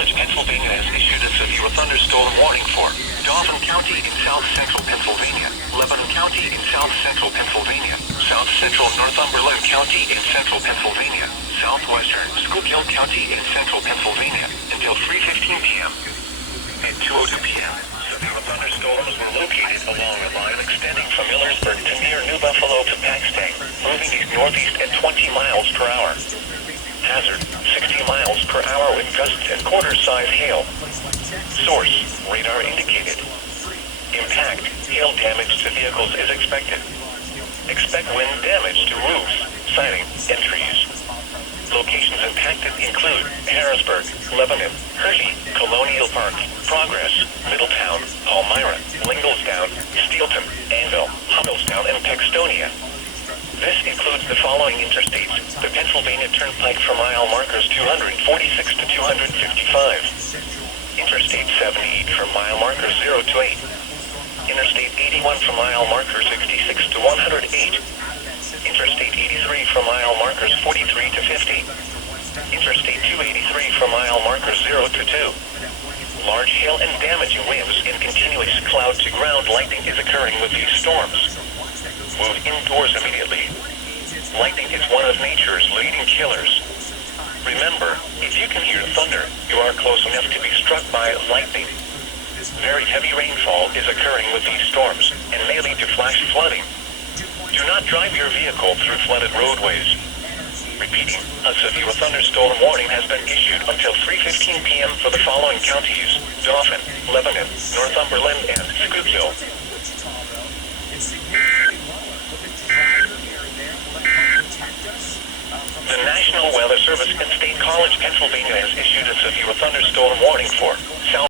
College, Pennsylvania has issued a severe thunderstorm warning for Dauphin County in south central Pennsylvania, Lebanon County in south central Pennsylvania, south central Northumberland County in central Pennsylvania, southwestern Schuylkill County in central Pennsylvania, until 3:15 p.m. At 2:02 p.m., severe thunderstorms were located along a line extending from Millersburg to near New Buffalo to Paxton, moving east-northeast at 20 miles per hour. Hazard, 60 miles per hour with gusts and quarter-size hail. Source, radar indicated. Impact, hail damage to vehicles is expected. Expect wind damage to roofs, siding, and trees. Locations impacted include Harrisburg, Lebanon, Hershey, Colonial Park, Progress, Middletown, Palmyra, Linglestown, Steelton, Anvil, Huddlestown, and Paxtonia. This includes the following interstates: the Pennsylvania Turnpike for mile markers 246 to 255, Interstate 78 for mile markers 0 to 8, Interstate 81 for mile markers 66 to 108, Interstate 83 for mile markers 43 to 50, Interstate 283 for mile markers 0 to 2. Large hail and damaging winds and continuous cloud-to-ground lightning is occurring with these storms. Move indoors immediately. Lightning is one of nature's leading killers. Remember, if you can hear thunder, you are close enough to be struck by lightning. Very heavy rainfall is occurring with these storms and may lead to flash flooding. Do not drive your vehicle through flooded roadways. Repeating, a severe thunderstorm warning has been issued until 3:15 p.m. for the following counties: Dauphin, Lebanon, Northumberland, and Schuylkill. The National Weather Service and State College, Pennsylvania has issued a severe thunderstorm warning for South